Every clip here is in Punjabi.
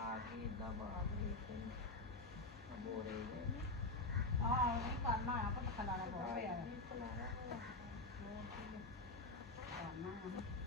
ਬਾਗ ਦੇ ਤੇ ਬੋਰੇ ਦੇ ਆਹ ਨਹੀਂ ਕਰਨਾ ਆ ਪਤਾ ਖਲਾਣਾ ਬਹੁਤ ਪਿਆ ਆ ਖਲਾਰਾ ਹੋਇਆ। ਕਰਨਾ ਆ।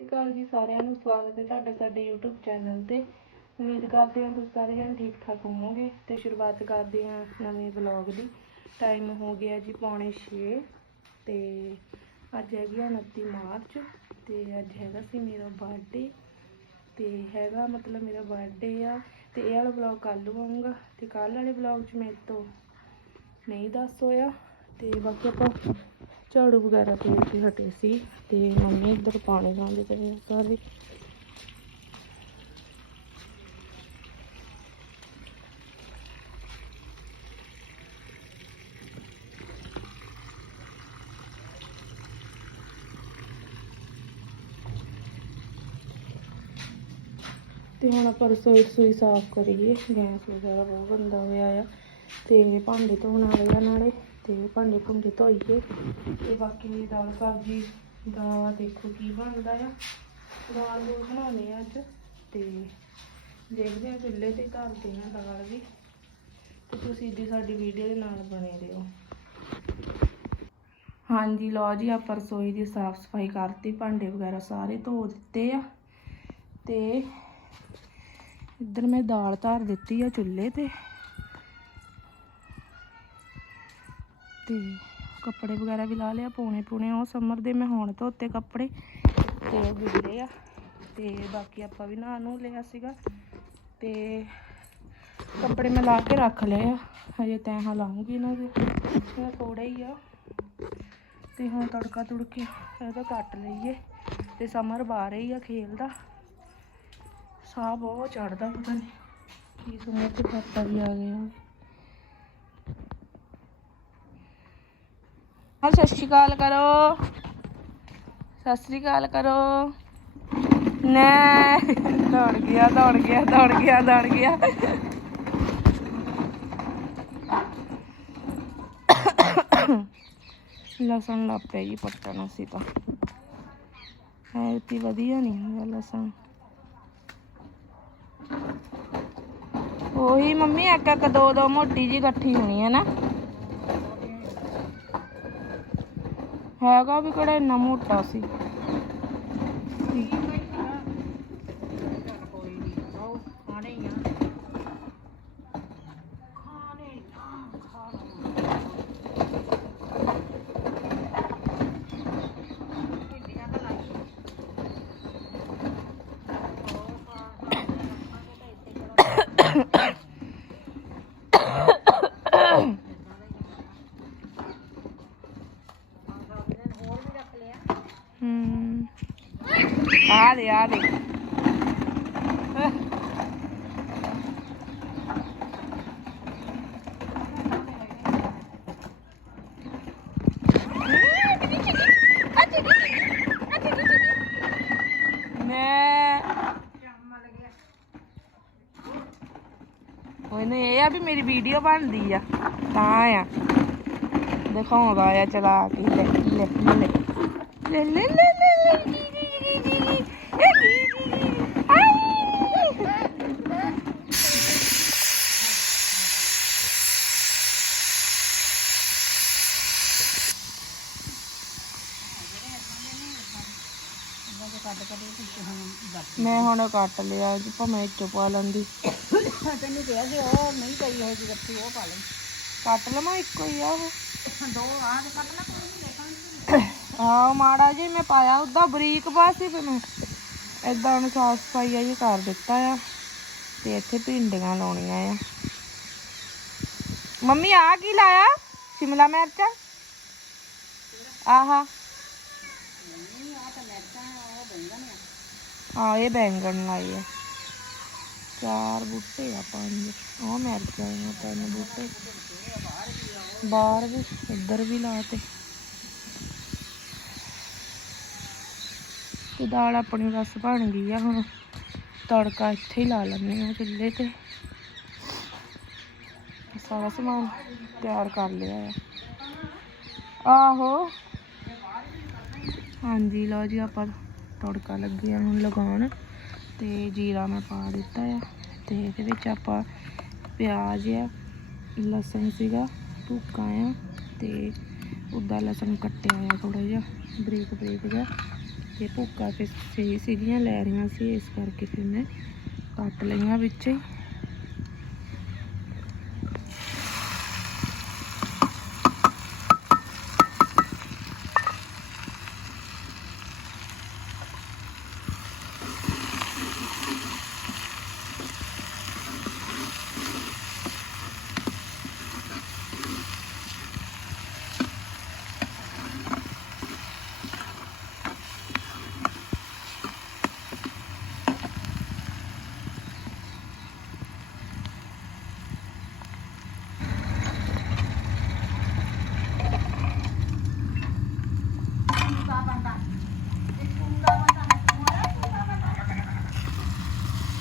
ਸਤਿ ਸ਼੍ਰੀ ਅਕਾਲ ਜੀ ਸਾਰਿਆਂ ਨੂੰ, ਸਵਾਗਤ ਹੈ ਤੁਹਾਡਾ ਸਾਡੇ YouTube ਚੈਨਲ ਤੇ। ਉਮੀਦ ਕਰਦੇ ਹਾਂ ਤੁਸੀਂ ਸਾਰੇ ਜਣ ਠੀਕ ਠਾਕ ਹੋਵੋਗੇ ਤੇ ਸ਼ੁਰੂਆਤ ਕਰਦੇ ਹਾਂ ਨਵੇਂ ਵਲੌਗ ਦੀ। ਟਾਈਮ ਹੋ ਗਿਆ ਜੀ ਪੌਣੇ 6 ਤੇ ਅੱਜ ਹੈਗੀ ਆ 29 ਮਾਰਚ ਤੇ ਅੱਜ ਹੈਗਾ ਸੀ ਮੇਰਾ ਬਰਥਡੇ ਤੇ ਹੈਗਾ ਮਤਲਬ ਮੇਰਾ ਬਰਥਡੇ ਆ ਤੇ ਇਹ ਵਾਲਾ ਵਲੌਗ ਕੱਲ ਨੂੰ ਆਊਗਾ ਤੇ ਕੱਲ ਵਾਲੇ ਵਲੌਗ 'ਚ ਮੇਰੇ ਤੋਂ ਨਹੀਂ ਦੱਸ ਹੋਇਆ ਤੇ ਬਾਕੀ ਆਪਾਂ ਝਾੜੂ ਵਗੈਰਾ ਤੇ ਕੇ ਹਟੇ ਸੀ ਤੇ ਮੰਮੀ ਇੱਧਰ ਪਾਣੀ ਲਾਉਂਦੇ ਪਏ ਆ ਸਾਰੇ। ਤੇ ਹੁਣ ਆਪਾਂ ਰਸੋਈ ਰਸੋਈ ਸਾਫ਼ ਕਰੀਏ, ਗੈਸ ਵਗੈਰਾ ਬਹੁਤ ਗੰਦਾ ਹੋਇਆ ਆ ਤੇ ਭਾਂਡੇ ਧੋਣ ਵਾਲੇ ਆ ਨਾਲੇ। ਤੇ ਭਾਂਡੇ ਭੁੰਡੇ ਧੋਈਏ ਤੇ ਬਾਕੀ ਦਾਲ ਸਬਜ਼ੀ ਦਾ ਦੇਖੋ ਕੀ ਬਣਦਾ ਆ। ਦਾਲ ਦੂਲ ਬਣਾਉਣੀ ਆ ਅੱਜ ਤੇ ਦੇਖਦੇ ਆ ਚੁੱਲ੍ਹੇ ਤੇ ਧਰਦੇ ਆ ਦਾਲ ਵੀ। ਤੇ ਤੁਸੀਂ ਦੀ ਸਾਡੀ ਵੀਡੀਓ ਦੇ ਨਾਲ ਬਣੇ ਰਹੋ। ਹਾਂਜੀ, ਲਓ ਜੀ ਆਪਾਂ ਰਸੋਈ ਦੀ ਸਾਫ਼ ਸਫ਼ਾਈ ਕਰਤੀ, ਭਾਂਡੇ ਵਗੈਰਾ ਸਾਰੇ ਧੋ ਦਿੱਤੇ ਆ। ਤੇ ਇੱਧਰ ਮੈਂ ਦਾਲ ਧਰ ਦਿੱਤੀ ਆ ਚੁੱਲ੍ਹੇ ਤੇ। ਤੇ ਕੱਪੜੇ ਵਗੈਰਾ ਵੀ ਲਾ ਲਿਆ, ਪੂਣੇ ਪੂਣੇ ਉਹ ਸਮਰ ਦੇ ਮੈਂ ਹੁਣ ਧੋਤੇ ਕੱਪੜੇ ਤੇ ਉਹ ਗਿੱਲੇ ਆ ਤੇ ਬਾਕੀ ਆਪਾਂ ਵੀ ਨਹਾ ਨੂੰ ਲਿਆ ਸੀਗਾ ਤੇ ਕੱਪੜੇ ਮੈਂ ਲਾ ਕੇ ਰੱਖ ਲਏ ਆ, ਹਜੇ ਤੈਹਾਂ ਲਾਉਂਗੀ ਇਹਨਾਂ ਦੇ, ਇਹ ਹੀ ਆ ਤੇ ਹੁਣ ਤੜਕਾ ਤੁੜਕੇ ਇਹਦਾ ਕੱਟ ਲਈਏ ਤੇ ਸਮਰ ਬਾਹਰ ਹੀ ਆ ਖੇਲਦਾ, ਸਾਹ ਬਹੁਤ ਚੜਦਾ ਪਤਾ ਨਹੀਂ ਕੀ ਸਮਝ ਤੇ ਪਾਪਾ ਵੀ ਆ ਗਏ ਆ। ਹਾਂ, ਸਤਿ ਸ਼੍ਰੀ ਅਕਾਲ ਕਰੋ। ਸਤਿ ਸ਼੍ਰੀ ਅਕਾਲ ਕਰੋ। ਨਾ, ਦੌੜ ਗਿਆ ਦੌੜ ਗਿਆ ਦੌੜ ਗਿਆ ਦੌੜ ਗਿਆ। ਲਸਣ ਲੱਪੇ ਜੀ ਪੱਟਣ ਅਸੀਂ ਤਾਂ। ਹੈ ਵਧੀਆ ਨਹੀਂ ਹੋਇਆ ਲਸਣ। ਉਹੀ ਮੰਮੀ ਇੱਕ ਇੱਕ ਦੋ ਦੋ ਮੋਟੀ ਜੀ ਇਕੱਠੀ ਹੋਣੀ ਹੈ ਨਾ। ਹੈਗਾ ਵੀ ਕਿਹੜਾ ਇੰਨਾ ਮੋਟਾ ਸੀ ਸੀ ਚੱਲ ਕੋਈ ਨਹੀਂ ਆਓ ਖਾਣੇ ਹੀ ਆ ਖਾਣੇ ਨਾ ਖਾ ਭਿੰਡੀਆਂ ਤਾਂ ਲਾਈ ਉਹ ਖਾ ਖਾ ਕੇ ਰੱਖਾਂਗੇ ਤਾਂ ਇੱਥੇ ਕਿਹੜਾ ਹੋਰ ਵੀ ਰੱਖ ਲਿਆ ਹੂੰ ਆ ਦੇ ਆ ਦੇ ਮੈਂ ਉਹਨੂੰ ਇਹ ਆ ਵੀ ਮੇਰੀ ਵੀਡੀਓ ਬਣਦੀ ਆ ਤਾਂ ਆ ਦਿਖਾਉਂਦਾ ਆ ਚਲਾ ਕੇ ਲੈ ਲੈ ਲੈ ਲੈ ਲੈ ਲੈ ਲੈ ਲੈ ਜੀ, ਜੀ, ਜੀ, ਜੀ, ਜੀ। ਇਹ ਜੀ, ਜੀ, ਜੀ। ਆਈ। ਮੈਂ ਹੁਣ ਕੱਟ ਲਿਆ ਜੀ ਭਾਵੇਂ ਇਹ ਚੋਂ ਪਾ ਲੈਂਦੀ ਤੈਨੂੰ ਕਿਹਾ ਸੀ ਉਹ ਨਹੀਂ ਪਈ ਹੈ ਜੀ ਰੱਖੀ ਉਹ ਪਾ ਲੈ। ਕੱਟ ਲਵਾਂ ਇੱਕੋ ਹੀ ਆ ਉਹ? ਦੋ ਆਹ ਦੇ ਕੱਟ ਲੈ ਕੋਈ ਨਹੀਂ ਦੇਖਾਂਗੇ ਹਾਂ ਮਾੜਾ ਜੀ ਮੈਂ ਪਾਇਆ ਉਦਾਂ ਬਰੀਕ ਬਾਸੀ ਫਿਰ ਮੈਂ ਏਦਾਂ ਉਹਨੂੰ ਸਾਫ਼ ਸਫ਼ਾਈ ਆ ਜੀ ਕਰ ਦਿੱਤਾ ਆ। ਤੇ ਇੱਥੇ ਭਿੰਡੀਆਂ ਲਾਉਣੀਆਂ ਆ। ਮੰਮੀ ਆ ਕੀ ਲਾਇਆ? ਸ਼ਿਮਲਾ ਮਿਰਚ? ਆਹਾ। ਆ ਇਹ ਬੈਂਗਣ ਲਾਏ ਆ। ਚਾਰ ਬੂਟੇ ਆ ਪੰਜ। ਉਹ ਮਿਰਚਾਂ ਆ ਤਿੰਨ ਬੂਟੇ। ਬਾਹਰ ਵੀ, ਇੱਧਰ ਵੀ ਲਾਤੇ। ਤੇ ਦਾਲ ਆਪਣੀ ਬਸ ਬਣ ਗਈ ਆ ਹੁਣ। ਤੜਕਾ ਇੱਥੇ ਹੀ ਲਾ ਲੈਂਦੇ ਆ ਚੁੱਲ੍ਹੇ ਤੇ ਸਾਰਾ ਸਮਾਨ ਤਿਆਰ ਕਰ ਲਿਆ ਆ। ਆਹੋ। ਹਾਂਜੀ, ਲਓ ਜੀ ਆਪਾਂ ਤੜਕਾ ਲੱਗੇ ਆ ਹੁਣ ਲਗਾਉਣ ਤੇ ਜੀਰਾ ਮੈਂ ਪਾ ਦਿੱਤਾ ਆ ਤੇ ਇਹਦੇ ਵਿੱਚ ਆਪਾਂ ਪਿਆਜ਼ ਆ, ਲਸਣ ਸੀਗਾ ਭੁੱਕਾ ਆ ਤੇ ਉੱਦਾਂ ਲਸਣ ਕੱਟਿਆ ਆ ਥੋੜਾ ਜਿਹਾ, ਬਰੀਕ ਬਰੀਕ ਜਿਹਾ ਤੇ ਭੁੱਕਾ ਫਿਰ ਸਹੀ ਸੀਗੀਆਂ ਲੈ ਰਹੀਆਂ ਸੀ ਇਸ ਕਰਕੇ ਫਿਰ ਮੈਂ ਕੱਟ ਲਈਆਂ ਵਿੱਚ। ਹੀ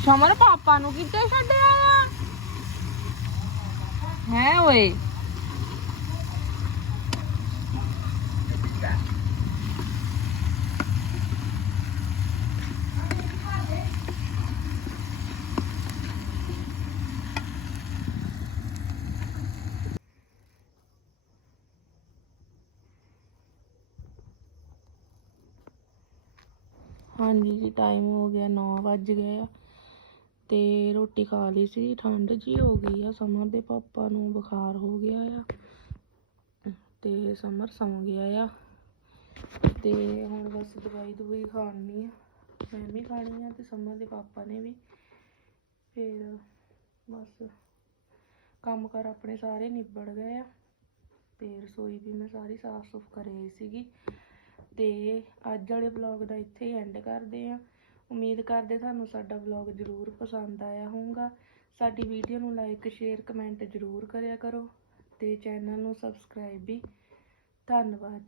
ਸ਼ਮਰ ਪਾਪਾ ਨੂੰ ਕਿੱਥੇ ਛੱਡਿਆ ਆ? ਹੈ ਓਏ। ਹਾਂਜੀ ਜੀ ਟਾਈਮ ਹੋ ਗਿਆ 9 ਵੱਜ ਗਏ ਆ। ਤੇ ਰੋਟੀ ਖਾ ਲਈ ਸੀ, ਠੰਡ ਜੀ ਹੋ ਗਈ ਆ, ਸਮਰ ਦੇ ਪਾਪਾ ਨੂੰ ਬੁਖਾਰ ਹੋ ਗਿਆ ਆ। ਤੇ ਸਮਰ ਸੌਂ ਗਿਆ ਆ। ਤੇ ਹੁਣ ਬਸ ਦਵਾਈ ਦਵਾਈ ਖਾਣੀ ਆ। ਮੈਂ ਵੀ ਖਾਣੀ ਆ ਤੇ ਸਮਰ ਦੇ ਪਾਪਾ ਨੇ ਵੀ। ਫਿਰ ਬਸ ਕੰਮ ਕਰ ਆਪਣੇ ਸਾਰੇ ਨਿਬੜ ਗਏ ਆ। ਤੇ ਰਸੋਈ ਵੀ ਮੈਂ ਸਾਰੀ ਸਾਫ਼ ਸੁਫ ਕਰੀ ਸੀਗੀ। ਤੇ ਅੱਜ ਵਾਲੇ ਵਲੌਗ ਦਾ ਇੱਥੇ ਹੀ ਐਂਡ ਕਰਦੇ ਆ। ਉਮੀਦ ਕਰਦੇ ਤੁਹਾਨੂੰ ਸਾਡਾ ਵਲੌਗ ਜ਼ਰੂਰ ਪਸੰਦ ਆਇਆ ਹੋਊਗਾ। ਸਾਡੀ ਵੀਡੀਓ ਨੂੰ ਲਾਈਕ ਸ਼ੇਅਰ ਕਮੈਂਟ ਜ਼ਰੂਰ ਕਰਿਆ ਕਰੋ ਤੇ ਚੈਨਲ ਨੂੰ ਸਬਸਕ੍ਰਾਈਬ ਵੀ। ਧੰਨਵਾਦ ਜੀ।